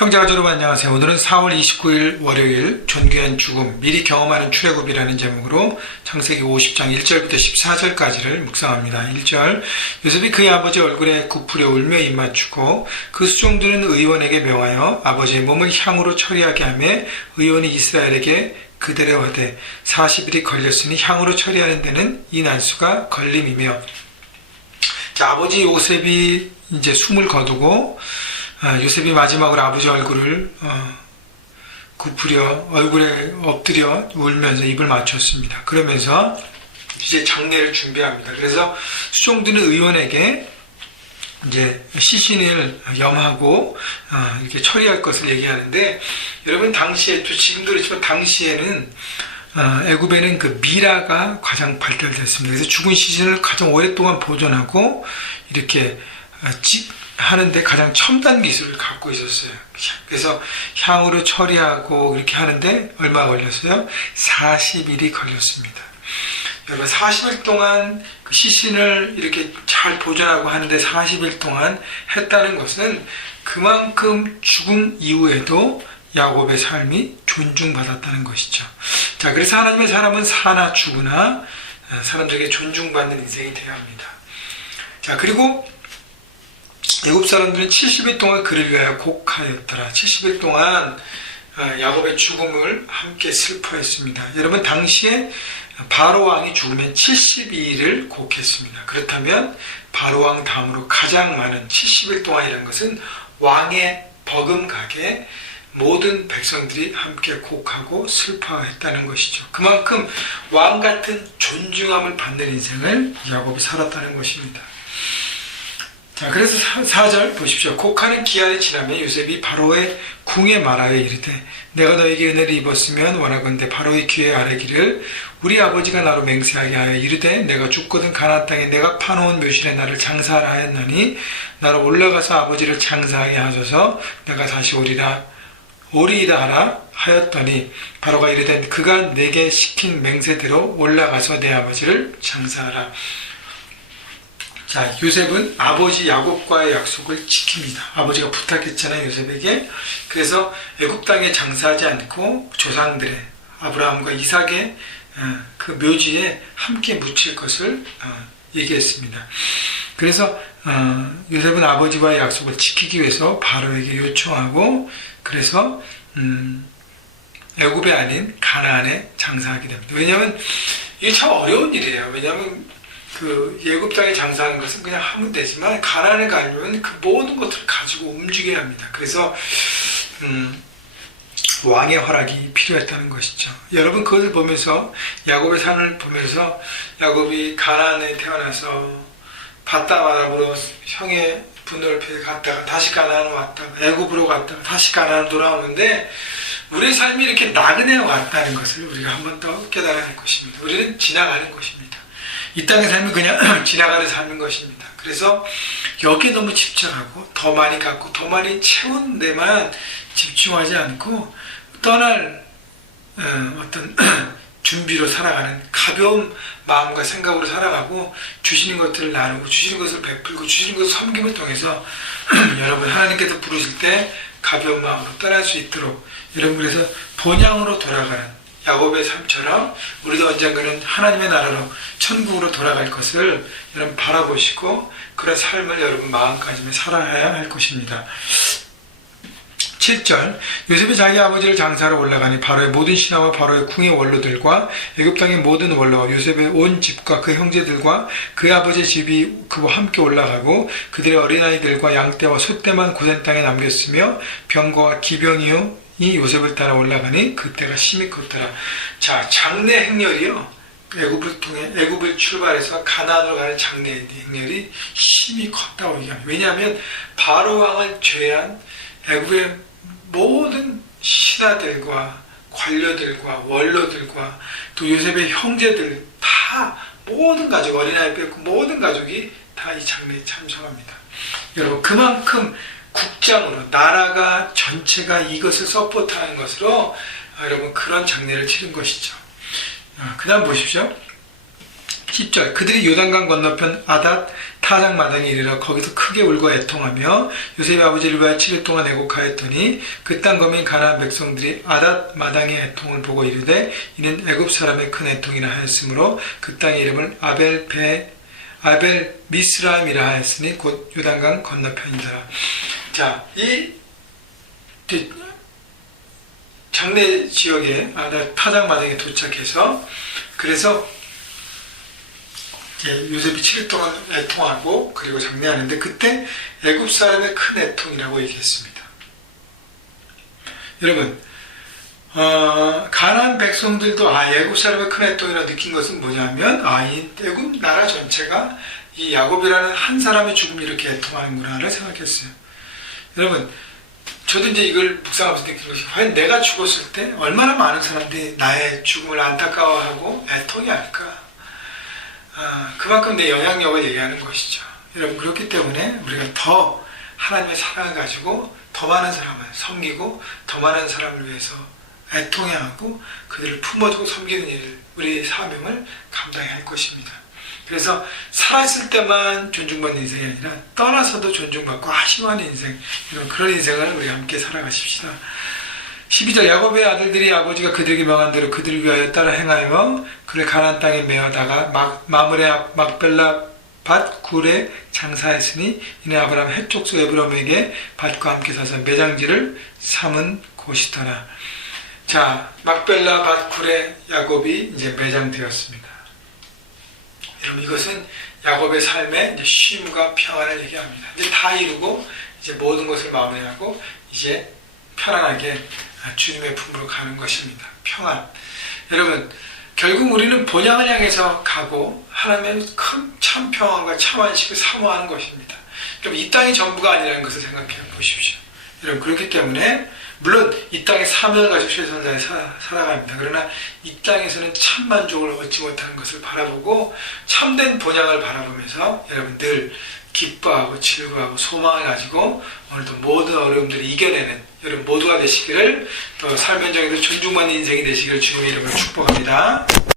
형제가 여러분 안녕하세요. 오늘은 4월 29일 월요일 존귀한 죽음 미리 경험하는 출애굽이라는 제목으로 창세기 50장 1절부터 14절까지를 묵상합니다. 1절 요셉이 그의 아버지 얼굴에 굽으려 울며 입맞추고 그 수종들은 의원에게 명하여 아버지의 몸을 향으로 처리하게 하며 의원이 이스라엘에게 그대로 하되 40일이 걸렸으니 향으로 처리하는 데는 이 난수가 걸림이며. 자, 아버지 요셉이 이제 숨을 거두고 요셉이 마지막으로 아버지 얼굴을 굽으려 얼굴에 엎드려 울면서 입을 맞췄습니다. 그러면서 이제 장례를 준비합니다. 그래서 수종들은 의원에게 이제 시신을 염하고 이렇게 처리할 것을 얘기하는데, 여러분 당시에 또 지금도 그렇지만 당시에는 애굽에는 그 미라가 가장 발달됐습니다. 그래서 죽은 시신을 가장 오랫동안 보존하고 이렇게 하는데 가장 첨단 기술을 갖고 있었어요. 그래서 향으로 처리하고 이렇게 하는데 얼마 걸렸어요? 40일이 걸렸습니다. 여러분 40일 동안 그 시신을 이렇게 잘 보존하고 하는데 40일 동안 했다는 것은 그만큼 죽음 이후에도 야곱의 삶이 존중받았다는 것이죠. 자, 그래서 하나님의 사람은 사나 죽으나 사람들에게 존중받는 인생이 되어야 합니다. 자, 그리고 애굽 사람들은 70일 동안 그를 위하여 곡하였더라. 70일 동안 야곱의 죽음을 함께 슬퍼했습니다. 여러분 당시에 바로 왕이 죽으면 72일을 곡했습니다. 그렇다면 바로 왕 다음으로 가장 많은 70일 동안이라는 것은 왕의 버금가게 모든 백성들이 함께 곡하고 슬퍼했다는 것이죠. 그만큼 왕 같은 존중함을 받는 인생을 야곱이 살았다는 것입니다. 자, 그래서 4절 보십시오. 곡하는 기한이 지나면 요셉이 바로의 궁에 말하여 이르되 내가 너에게 은혜를 입었으면 원하건대 바로의 귀에 아뢰기를 우리 아버지가 나로 맹세하게 하여 이르되 내가 죽거든 가나안 땅에 내가 파놓은 묘실에 나를 장사하라 하였나니 나로 올라가서 아버지를 장사하게 하소서 내가 다시 오리이다 하라 하였더니 바로가 이르되 그가 내게 시킨 맹세대로 올라가서 내 아버지를 장사하라. 자, 요셉은 아버지 야곱과의 약속을 지킵니다. 아버지가 부탁했잖아요, 요셉에게. 그래서 애굽 땅에 장사하지 않고 조상들의 아브라함과 이삭의 그 묘지에 함께 묻힐 것을 얘기했습니다. 그래서 요셉은 아버지와의 약속을 지키기 위해서 바로에게 요청하고, 그래서 애굽이 아닌 가나안에 장사하게 됩니다. 왜냐하면 이게 참 어려운 일이에요. 왜냐하면 그 애굽 땅에 장사하는 것은 그냥 하면 되지만 가나안에 가려면 그 모든 것들을 가지고 움직여야 합니다. 그래서 왕의 허락이 필요했다는 것이죠. 여러분 그것을 보면서 야곱의 삶을 보면서 야곱이 가나안에 태어나서 바담 아람으로 형의 분노를 피해 갔다가 다시 가나안으로 왔다가 애굽으로 갔다가 다시 가나안 돌아오는데 우리의 삶이 이렇게 나그네 왔다는 것을 우리가 한 번 더 깨달아야 할 것입니다. 우리는 지나가는 것입니다. 이 땅의 삶은 그냥 지나가는 삶인 것입니다. 그래서 여기에 너무 집착하고 더 많이 갖고 더 많이 채운 데만 집중하지 않고 떠날 어떤 준비로 살아가는 가벼운 마음과 생각으로 살아가고 주시는 것들을 나누고 주시는 것을 베풀고 주시는 것을 섬김을 통해서 여러분 하나님께서 부르실 때 가벼운 마음으로 떠날 수 있도록 여러분 그래서 본향으로 돌아가는 야곱의 삶처럼 우리도 언젠가는 하나님의 나라로 천국으로 돌아갈 것을 여러분 바라보시고 그런 삶을 여러분 마음가짐에 살아야 할 것입니다. 7절 요셉이 자기 아버지를 장사하러 올라가니 바로의 모든 신하와 바로의 궁의 원로들과 애굽 땅의 모든 원로와 요셉의 온 집과 그 형제들과 그의 아버지의 집이 그와 함께 올라가고 그들의 어린아이들과 양떼와 소떼만 고센 땅에 남겼으며 병거와 기병이요 이 요셉을 따라 올라가니 그때가 심히 컸더라. 자, 장례 행렬이요. 애굽을 출발해서 가나안으로 가는 장례 행렬이 심히 컸다고 얘기합니다. 왜냐하면 바로 왕을 제외한 애굽의 모든 신하들과 관료들과 원로들과 또 요셉의 형제들 다 모든 가족, 어린아이 빼고 모든 가족이 다 이 장례에 참석합니다. 여러분 그만큼 국장으로 나라가 전체가 이것을 서포트하는 것으로 여러분 그런 장례를 치른 것이죠. 그 다음 보십시오. 10절 그들이 요단강 건너편 아닷 타작 마당에 이르러 거기서 크게 울고 애통하며 요셉의 아버지를 위하여 7일 동안 애곡하였더니 그 땅 거민 가나안 백성들이 아닷 마당의 애통을 보고 이르되 이는 애굽 사람의 큰 애통이라 하였으므로 그 땅의 이름을 아벨 미스라임이라 하였으니 곧 요단강 건너편이더라. 자, 이 장래 지역에 아닷 타작 마당에 도착해서 그래서 요셉이 7일 동안 애통하고 그리고 장례하는데 그때 애굽 사람의 큰 애통이라고 얘기했습니다. 여러분 가나안 백성들도 애굽 사람의 큰 애통이라 느낀 것은 뭐냐면 이 애굽 나라 전체가 이 야곱이라는 한 사람의 죽음이 이렇게 애통하는구나를 생각했어요. 여러분 저도 이제 이걸 묵상하면서 느낀 것이 과연 내가 죽었을 때 얼마나 많은 사람들이 나의 죽음을 안타까워하고 애통이 할까? 그만큼 내 영향력을 얘기하는 것이죠. 여러분 그렇기 때문에 우리가 더 하나님의 사랑을 가지고 더 많은 사람을 섬기고 더 많은 사람을 위해서 애통해야 하고 그들을 품어주고 섬기는 일, 우리의 사명을 감당해야 할 것입니다. 그래서 살았을 때만 존중받는 인생이 아니라 떠나서도 존중받고 하심하는 인생, 이런 그런 인생을 우리 함께 살아가십시다. 12절 야곱의 아들들이 아버지가 그들에게 명한 대로 그들을 위하여 따라 행하여 그를 가나안 땅에 메어다가 마므레 막벨라 밭 굴에 장사했으니 이는 아브라함 해족속 에브롬에게 밭과 함께 사서 매장지를 삼은 곳이더라. 자, 막벨라 밭 굴에 야곱이 이제 매장되었습니다. 여러분 이것은 야곱의 삶의 이제 쉼과 평안을 얘기합니다. 이제 다 이루고 이제 모든 것을 마무리하고 이제 편안하게 주님의 품으로 가는 것입니다. 평안. 여러분 결국 우리는 본향을 향해서 가고 하나님의 큰 참 평안과 참 안식을 사모하는 것입니다. 그럼 이 땅이 전부가 아니라는 것을 생각해 보십시오. 여러분 그렇기 때문에 물론 이 땅에 사명을 가지고 최선을 다해 살아갑니다. 그러나 이 땅에서는 참 만족을 얻지 못하는 것을 바라보고 참된 본향을 바라보면서 여러분 늘 기뻐하고 즐거워하고 소망을 가지고 오늘도 모든 어려움들을 이겨내는 여러분 모두가 되시기를 또 삶 현장에서 존중받는 인생이 되시기를 주님의 이름으로 축복합니다.